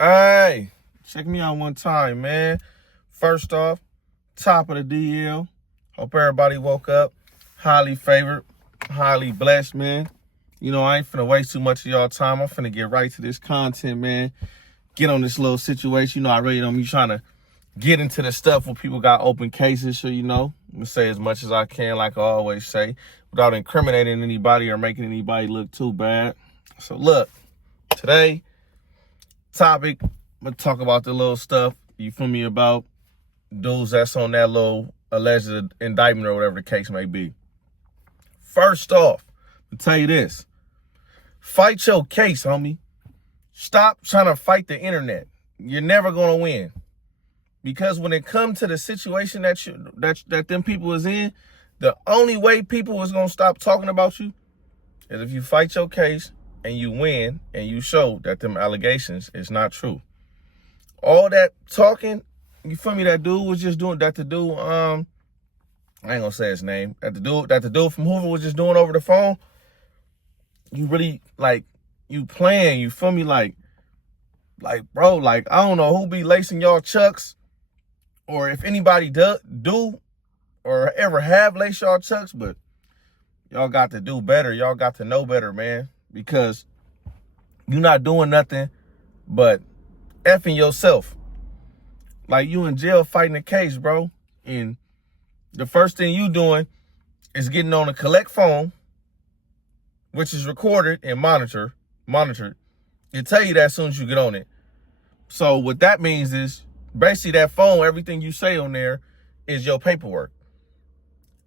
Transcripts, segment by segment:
Hey, check me out one time, man. First off, top of the DL. Hope everybody woke up highly favored, highly blessed, man. You know, I ain't finna waste too much of y'all time. I'm finna get right to this content, man. Get on this little situation. You know, I really don't be trying to get into the stuff where people got open cases. So, I'm gonna say as much as I can, like I always say, without incriminating anybody or making anybody look too bad. So, look, today, topic, I'm gonna talk about the little stuff, you feel me, about dudes that's on that little alleged indictment or whatever the case may be. First off, I'll tell you this. Fight your case, homie. Stop trying to fight the internet. You're never gonna win. Because when it comes to the situation that them people is in, the only way people is gonna stop talking about you is if you fight your case and you win and you show that them allegations is not true. All that talking, you feel me, that dude was just doing that. The dude, I ain't gonna say his name. That the dude from Hoover was just doing over the phone. You really, you playing, you feel me, bro, I don't know who be lacing y'all chucks, or if anybody do or ever have laced y'all chucks, but y'all got to do better. Y'all got to know better, man, because you're not doing nothing but effing yourself. Like, you in jail fighting a case, bro, and the first thing you doing is getting on a collect phone, which is recorded and monitored. It tell you that as soon as you get on it. So what that means is basically that phone, everything you say on there is your paperwork.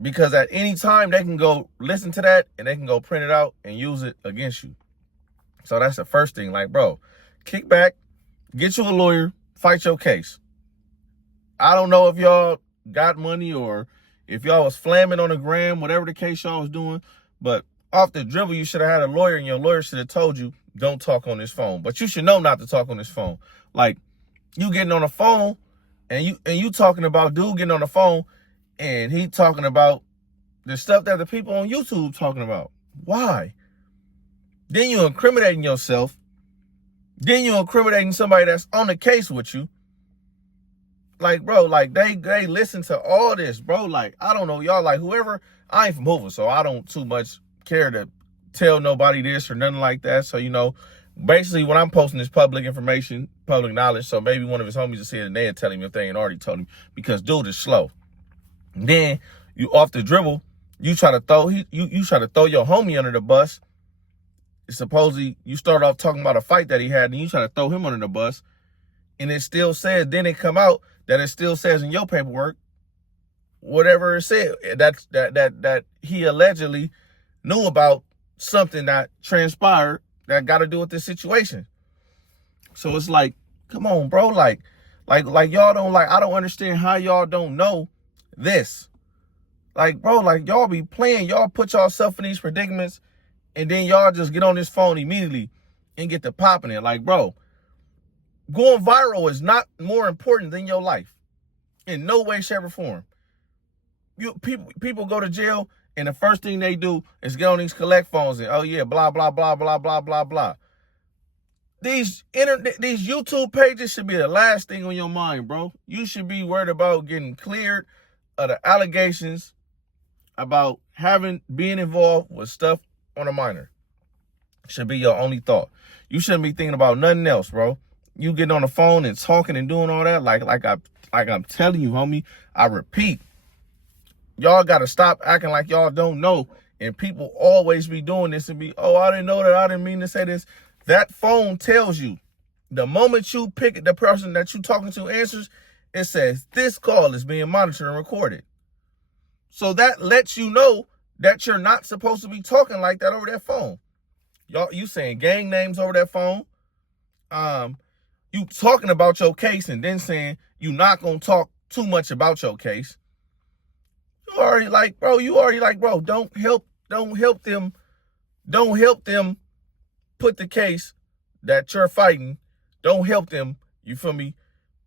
Because at any time they can go listen to that and they can go print it out and use it against you. So that's the first thing. Like, bro, kick back, get you a lawyer, fight your case. I don't know if y'all got money or if y'all was flamming on the gram, whatever the case y'all was doing, but off the dribble, you should have had a lawyer and your lawyer should have told you, don't talk on this phone. But you should know not to talk on this phone. Like, you getting on the phone and you talking about dude getting on the phone and he talking about the stuff that the people on YouTube talking about. Why? Then you incriminating yourself. Then you incriminating somebody that's on the case with you. Like, bro, they listen to all this, bro. Like, I don't know, y'all, like, whoever, I ain't from Hoover, so I don't too much care to tell nobody this or nothing like that. So, basically when I'm posting this public information, public knowledge, so maybe one of his homies will see it and they'll tell him if they ain't already told him, because dude is slow. And then you off the dribble, you try to throw your homie under the bus. Supposedly you start off talking about a fight that he had and you try to throw him under the bus. And it still says, then it come out that it still says in your paperwork, whatever it said, that he allegedly knew about something that transpired that got to do with this situation. So it's like, come on, bro. Like y'all don't, I don't understand how y'all don't know this. Like, bro, y'all be playing, y'all put yourself in these predicaments and then y'all just get on this phone immediately and get to popping it. Like, bro, going viral is not more important than your life in no way, shape, or form. People go to jail and the first thing they do is get on these collect phones and, oh yeah, blah, blah, blah, blah, blah, blah, blah. These YouTube pages should be the last thing on your mind, bro. You should be worried about getting cleared of the allegations about being involved with stuff on a minor. Should be your only thought. You shouldn't be thinking about nothing else, bro. You getting on the phone and talking and doing all that, like I'm telling you, homie, I repeat, y'all got to stop acting like y'all don't know. And people always be doing this and be, oh, I didn't know that. I didn't mean to say this. That phone tells you. The moment you pick the person that you talking to answers, it says this call is being monitored and recorded. So that lets you know that you're not supposed to be talking like that over that phone. You saying gang names over that phone. You talking about your case and then saying you not going to talk too much about your case. You already bro, don't help them put the case that you're fighting. Don't help them, you feel me,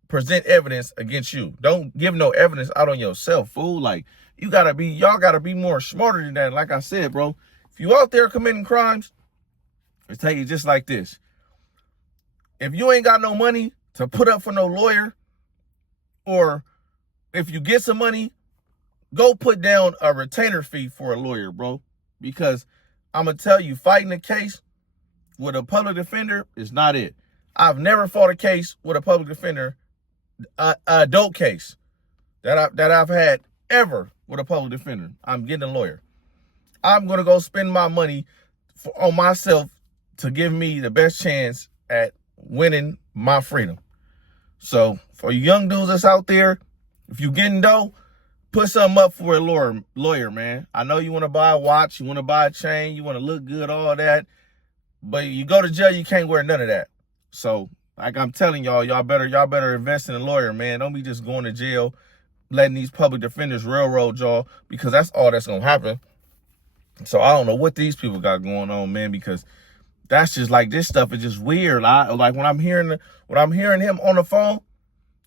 present evidence against you. Don't give no evidence out on yourself, fool. Like, y'all gotta be more smarter than that. Like I said, bro, if you out there committing crimes, I'll tell you just like this. if you ain't got no money to put up for no lawyer, or if you get some money, go put down a retainer fee for a lawyer, bro. Because I'm going to tell you, fighting a case with a public defender is not it. I've never fought a case with a public defender, a adult case that I've had ever with a public defender. I'm getting a lawyer. I'm going to go spend my money on myself to give me the best chance at winning my freedom. So for you young dudes that's out there, if you getting dough, put something up for a lawyer, man. I know you want to buy a watch, you want to buy a chain, you want to look good, all that. But you go to jail, you can't wear none of that. So like I'm telling y'all better invest in a lawyer, man. Don't be just going to jail, letting these public defenders railroad y'all, because that's all that's going to happen. So I don't know what these people got going on, man, because that's just like, this stuff is just weird. Like when I'm hearing him on the phone,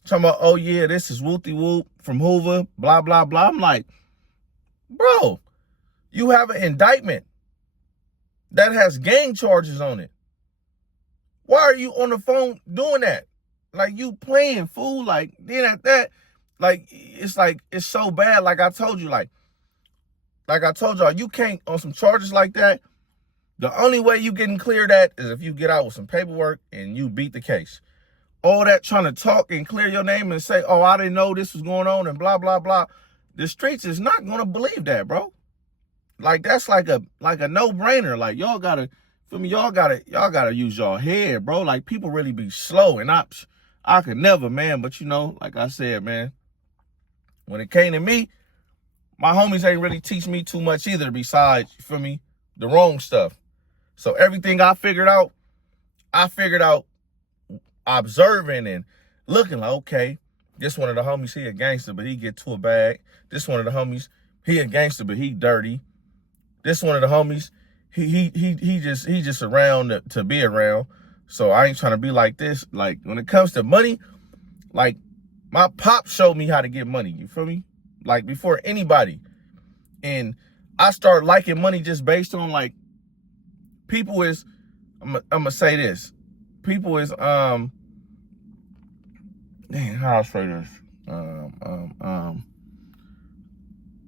talking about, oh yeah, this is whoopty whoop from Hoover, blah, blah, blah. I'm like, bro, you have an indictment that has gang charges on it. Why are you on the phone doing that? Like, you playing, fool. Like, then at that, it's so bad. Like I told y'all, you can't, on some charges like that, the only way you getting cleared that is if you get out with some paperwork and you beat the case. All that trying to talk and clear your name and say, oh, I didn't know this was going on and blah, blah, blah. The streets is not going to believe that, bro. Like, that's like a no-brainer. Like, y'all gotta use y'all head, bro. Like, people really be slow, and I could never, man. But, you know, like I said, man, when it came to me, my homies ain't really teach me too much either, besides, you feel me, the wrong stuff. So everything I figured out observing and looking like, okay, this one of the homies, he a gangster, but he get to a bag. This one of the homies, he a gangster, but he dirty. This one of the homies, he just around to be around. So I ain't trying to be like this. Like, when it comes to money, like, my pop showed me how to get money. You feel me? Like, before anybody. And I started liking money just based on, like, people is, I'm gonna say this. People is, how I say this?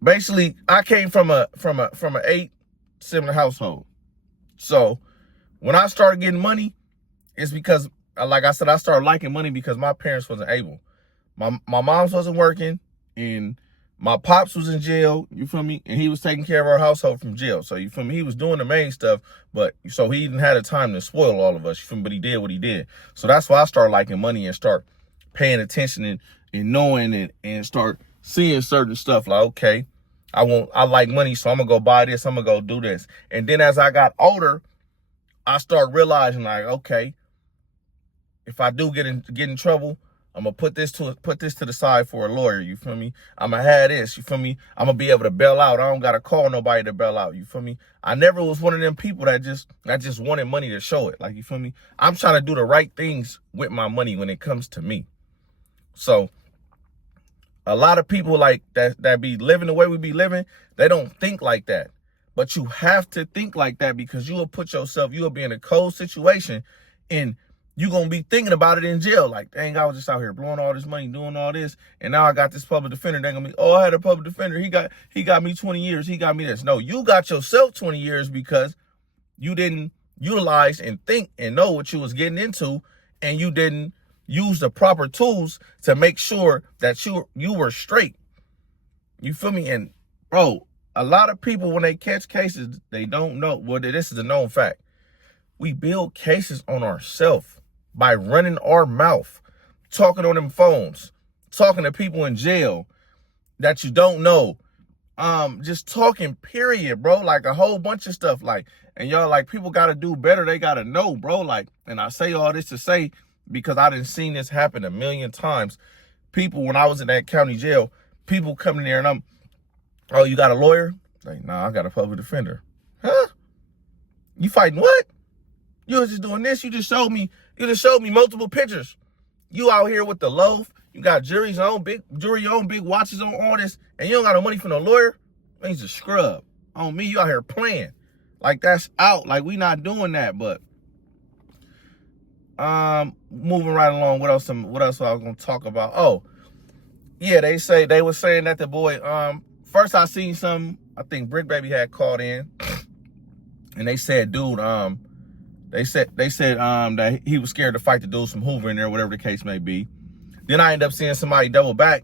Basically, I came from a 8-sibling household. So when I started getting money, it's because, like I said, I started liking money because my parents wasn't able. My mom's wasn't working, and my pops was in jail, you feel me? And he was taking care of our household from jail. So, you feel me? He was doing the main stuff, but so he didn't have the time to spoil all of us, you feel me? But he did what he did. So that's why I started liking money and start paying attention and knowing and start seeing certain stuff. Like, okay, I like money, so I'm gonna go buy this, I'm gonna go do this. And then as I got older, I started realizing, like, okay, if I do get in trouble, I'm gonna put this to the side for a lawyer, you feel me? I'm gonna have this, you feel me? I'm gonna be able to bail out. I don't gotta call nobody to bail out, you feel me? I never was one of them people that just wanted money to show it, like, you feel me? I'm trying to do the right things with my money when it comes to me. So a lot of people like that be living the way we be living, they don't think like that. But you have to think like that, because you will be in a cold situation, and you're going to be thinking about it in jail. Like, dang, I was just out here blowing all this money, doing all this, and now I got this public defender. They're going to be, oh, I had a public defender. He got me 20 years. He got me this. No, you got yourself 20 years because you didn't utilize and think and know what you was getting into, and you didn't use the proper tools to make sure that you were straight. You feel me? And, bro, a lot of people, when they catch cases, they don't know. Well, this is a known fact. We build cases on ourselves by running our mouth, talking on them phones, talking to people in jail that you don't know, just talking, period, bro. Like, a whole bunch of stuff. Like, and y'all, like, people got to do better. They got to know, bro. Like, and I say all this to say, because I done seen this happen a million times. People, when I was in that county jail, people come in there and oh, you got a lawyer? Like, nah, I got a public defender. Huh? You fighting what? You was just doing this. You just showed me multiple pictures. You out here with the loaf. You got jury on, big watches on, all this, and you don't got no money for no lawyer? Man, he's a scrub. On me, you out here playing. Like, that's out. Like, we not doing that. But moving right along. What else I was gonna talk about? Oh, yeah, they were saying that the boy, first I seen some, I think Brick Baby had called in, and they said, dude, they said that he was scared to fight the dudes from Hoover in there, whatever the case may be. Then I ended up seeing somebody double back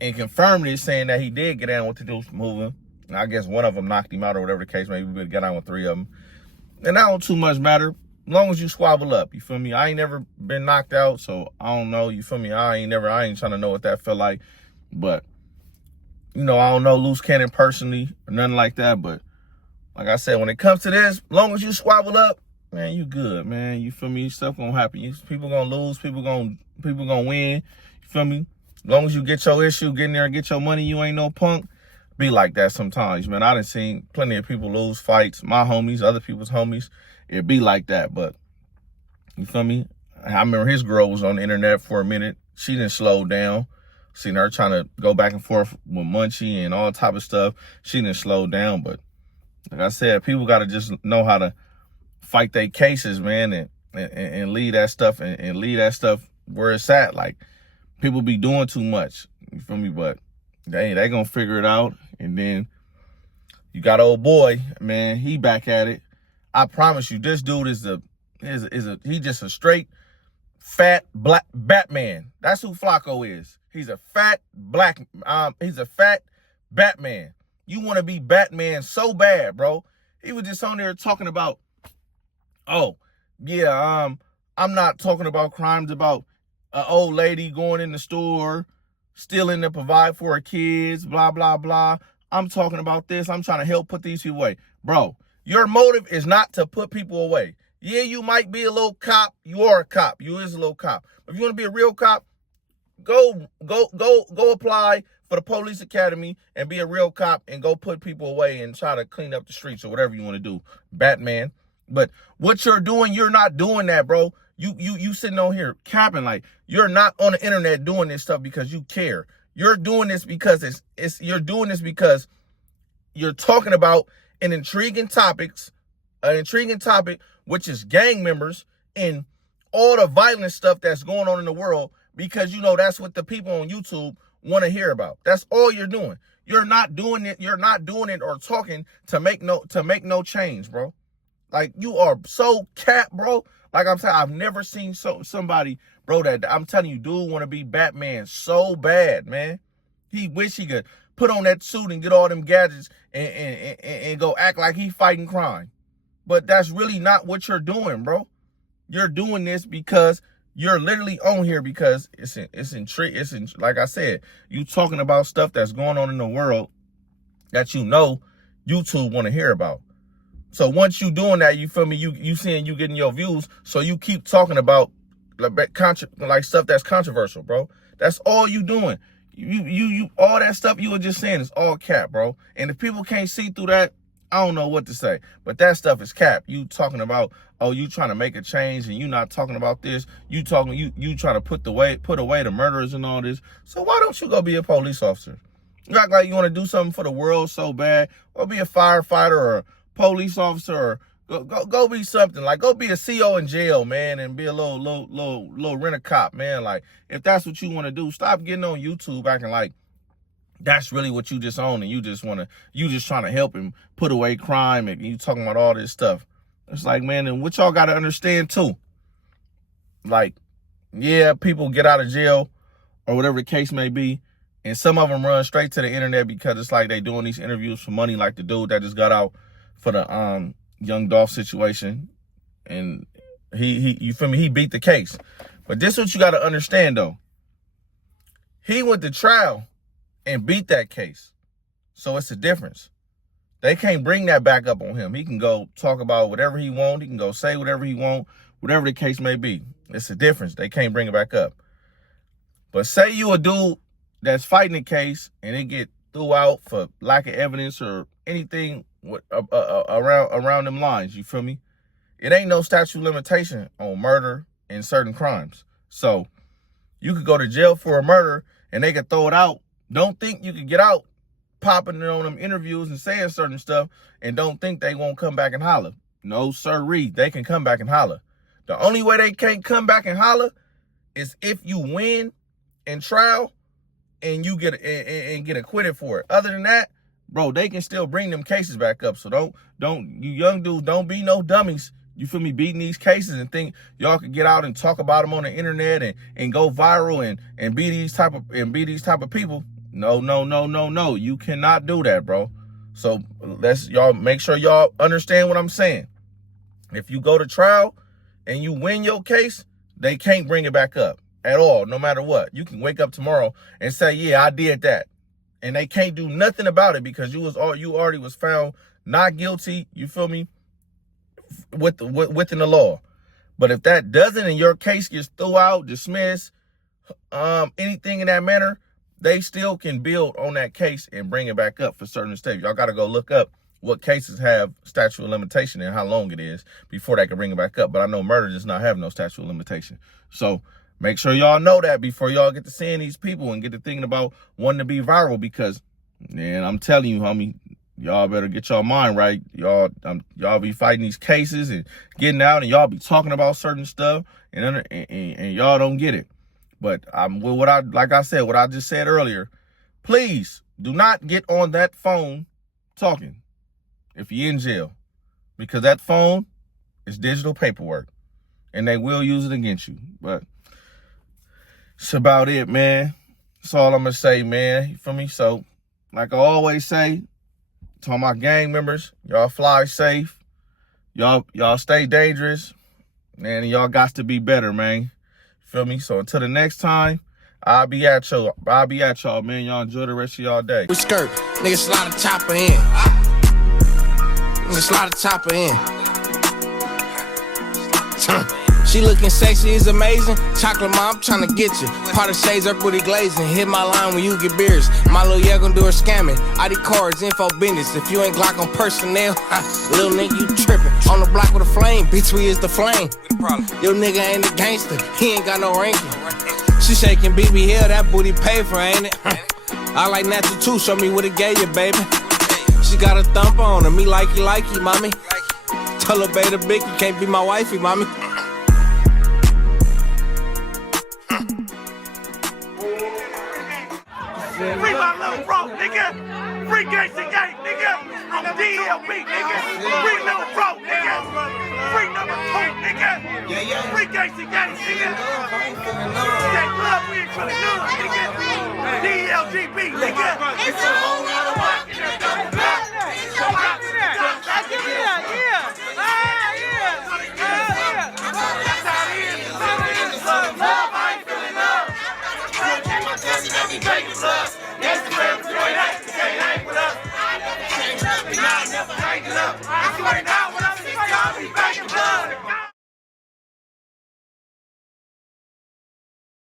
and confirmed it, saying that he did get down with the dudes from Hoover. And I guess one of them knocked him out or whatever the case may be, but got down with 3 of them. And that don't too much matter, as long as you squabble up, you feel me? I ain't never been knocked out, so I don't know, you feel me? I ain't trying to know what that felt like. But, you know, I don't know Luce Cannon personally or nothing like that, but like I said, when it comes to this, as long as you squabble up, man, you good, man. You feel me? Stuff gonna happen. People gonna lose, people gonna win, you feel me? As long as you get your issue, get in there and get your money, you ain't no punk. Be like that sometimes, man. I done seen plenty of people lose fights, my homies, other people's homies. It be like that, but you feel me? I remember his girl was on the internet for a minute. She didn't slow down. Seen her trying to go back and forth with Munchie and all type of stuff. She didn't slow down, but like I said, people got to just know how to fight their cases, man, and leave that stuff and leave that stuff where it's at. Like, people be doing too much, you feel me? But they gonna figure it out. And then you got old boy, man, he back at it. I promise you, this dude he just a straight fat black Batman. That's who Flacco is. He's a fat Batman. You want to be Batman so bad, bro. He was just on there talking about, oh, yeah, I'm not talking about crimes about an old lady going in the store, stealing to provide for her kids, blah, blah, blah. I'm talking about this. I'm trying to help put these people away. Bro, your motive is not to put people away. Yeah, you might be a little cop. You are a cop. You is a little cop. If you want to be a real cop, go apply for the police academy and be a real cop and go put people away and try to clean up the streets or whatever you want to do, Batman. But what you're doing, you're not doing that, bro. You sitting on here capping like you're not on the internet doing this stuff because you care. You're doing this because you're doing this because you're talking about an intriguing topic, which is gang members and all the violent stuff that's going on in the world, because you know that's what the people on YouTube want to hear about. That's all you're doing. You're not doing it or talking to make no change, bro. Like, you are so cap, bro. Like I'm saying, I've never seen somebody, bro, that I'm telling you, dude want to be Batman so bad, man. He wish he could put on that suit and get all them gadgets and go act like he fighting crime. But that's really not what you're doing, bro. You're doing this because you're literally on here because like I said, you talking about stuff that's going on in the world that you know YouTube want to hear about. So once you doing that, you feel me, you seeing you getting your views, so you keep talking about like stuff that's controversial, bro. That's all you doing. You all that stuff you were just saying is all cap, bro. And if people can't see through that, I don't know what to say. But that stuff is cap. You talking about, oh, you trying to make a change and you not talking about this. You trying to put away the murderers and all this. So why don't you go be a police officer? You act like you want to do something for the world so bad, or be a firefighter or a police officer, or go be something. Like, go be a CO in jail, man, and be a little rent-a-cop, man. Like, if that's what you want to do, stop getting on YouTube acting like that's really what you just own, and you just trying to help him put away crime, and you talking about all this stuff. It's like, man, and what y'all got to understand too, like, yeah, people get out of jail or whatever the case may be, and some of them run straight to the internet because it's like they doing these interviews for money, like the dude that just got out for the Young Dolph situation, and he you feel me, he beat the case. But this is what you got to understand though. He went to trial and beat that case. So it's a difference. They can't bring that back up on him. He can go talk about whatever he want. He can go say whatever he want, whatever the case may be. It's a difference. They can't bring it back up. But say you a dude that's fighting a case and it get threw out for lack of evidence or anything around them lines, you feel me? It ain't no statute of limitation on murder and certain crimes. So you could go to jail for a murder and they could throw it out. Don't think you could get out popping it on them interviews and saying certain stuff and don't think they won't come back and holler. No, sirree, they can come back and holler. The only way they can't come back and holler is if you win in trial and you get acquitted for it. Other than that, bro, they can still bring them cases back up. So don't you young dudes, don't be no dummies. You feel me? Beating these cases and think y'all could get out and talk about them on the internet and go viral and be these type of people. No. You cannot do that, bro. So y'all make sure y'all understand what I'm saying. If you go to trial and you win your case, they can't bring it back up at all, no matter what. You can wake up tomorrow and say, yeah, I did that. And they can't do nothing about it because you already was found not guilty, you feel me, within the law. But if that doesn't and your case gets thrown out, dismissed, anything in that manner, they still can build on that case and bring it back up for certain states. Y'all got to go look up what cases have statute of limitation and how long it is before they can bring it back up. But I know murder does not have no statute of limitation. So make sure y'all know that before y'all get to seeing these people and get to thinking about wanting to be viral, because, man, I'm telling you, homie, y'all better get your mind right. Y'all be fighting these cases and getting out, and y'all be talking about certain stuff, and y'all don't get it. But what I just said earlier, please do not get on that phone talking if you're in jail, because that phone is digital paperwork, and they will use it against you. But it's about it, man. That's all I'm gonna say, man. You feel me? So, like I always say, to all my gang members, y'all fly safe. Y'all stay dangerous. Man, and y'all got to be better, man. Feel me? So until the next time, I'll be at y'all, man. Y'all enjoy the rest of y'all day. We skirt. Nigga slide a chopper in. Nigga slide a chopper in. She looking sexy, is amazing. Chocolate mom, I'm tryna get you. Part of shades, her booty glazing. Hit my line when you get beers. My little yeah gon' do her scamming. ID cards, info business. If you ain't Glock on personnel, little nigga, you tripping. On the block with a flame, bitch, we is the flame. Your nigga ain't a gangster, he ain't got no ranking. She shaking BB Hill, that booty paid for, ain't it? I like natural too, show me what it gave you, baby. She got a thumper on her, me likey, mommy. Tell her, baby, big, you can't be my wifey, mommy. Free my little bro, nigga. Free Gangsta Gang, nigga. I'm DLB, nigga. Free little bro, nigga. Free number 2, nigga. Free Gangsta Gang, nigga. That love, we ain't feeling good, nigga. DLGB, nigga. It's a whole lot of work in that double back. Let's give it up, yeah. That's how it is. Love, I ain't feeling love. Instagram, you ain't hang with us. You ain't never hanging up. I swear now.